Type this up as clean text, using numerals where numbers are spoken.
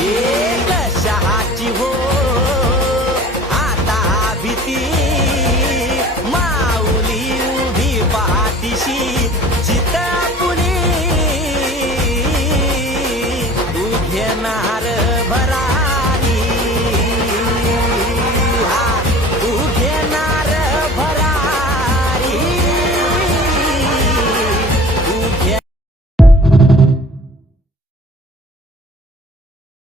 एक शहाची हो आता भीती माऊली उभी पाठीशी जित पुणी तू घेणार भरा